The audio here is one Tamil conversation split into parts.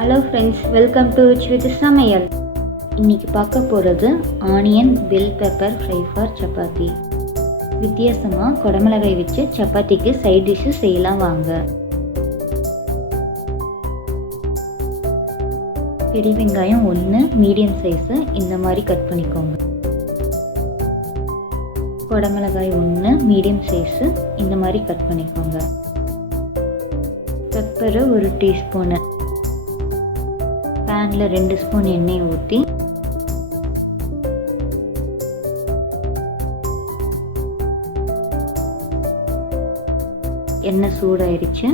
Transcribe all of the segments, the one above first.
Hello friends, welcome to Ruchi with சமையல். இன்றைக்கி பார்க்க போகிறது onion bell pepper fry for chapati. வித்தியாசமாக குடமிளகாய் வச்சு சப்பாத்திக்கு சைட் டிஷ்ஷு செய்யலாம் வாங்க. பெரிய வெங்காயம் 1 மீடியம் சைஸு இந்த மாதிரி கட் பண்ணிக்கோங்க. குடமிளகாய் 1 மீடியம் சைஸு இந்த மாதிரி கட் பண்ணிக்கோங்க. Pepper 1 teaspoon. பேனில் 2 ஸ்பூன் எண்ணெய் ஊற்றி எண்ணெய் சூடாயிடுச்சு.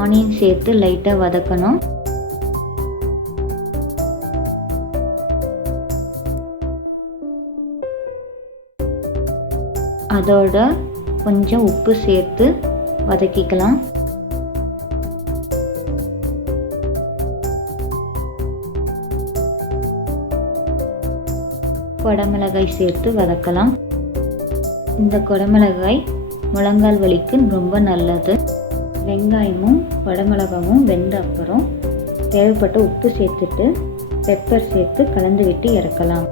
ஆனியன் சேர்த்து லைட்டாக வதக்கணும். அதோட கொஞ்சம் உப்பு சேர்த்து வதக்கிக்கலாம். குடமிளகாய் சேர்த்து வதக்கலாம். இந்த குடமிளகாய் முழங்கால் வலிக்கு ரொம்ப நல்லது. வெங்காயமும் குடமிளகாவும் வெந்த அப்புறம் தேவைப்பட்ட உப்பு சேர்த்துட்டு பெப்பர் சேர்த்து கலந்து விட்டு இறக்கலாம்.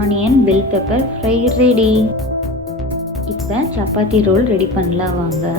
Onion bell pepper fry ready. இப்போ சப்பாத்தி ரோல் ரெடி பண்ணலாம் வாங்க.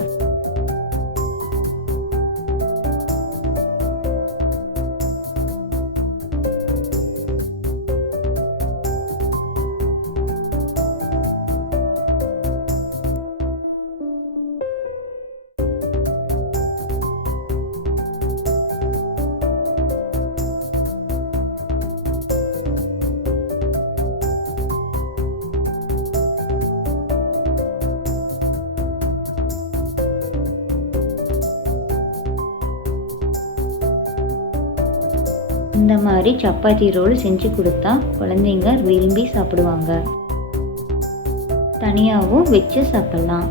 இந்த மாதிரி சப்பாத்தி ரோல் செஞ்சு கொடுத்தா குழந்தைங்க விரும்பி சாப்பிடுவாங்க. தனியாகவும் வச்சு சாப்பிடலாம்.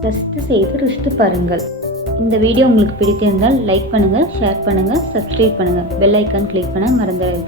ஃபஸ்ட்டு செய்து ருசித்து பாருங்கள். இந்த வீடியோ உங்களுக்கு பிடித்திருந்தால் லைக் பண்ணுங்கள், ஷேர் பண்ணுங்கள், சப்ஸ்கிரைப் பண்ணுங்கள், பெல் ஐக்கான் கிளிக் பண்ண மறந்துடாதீங்க.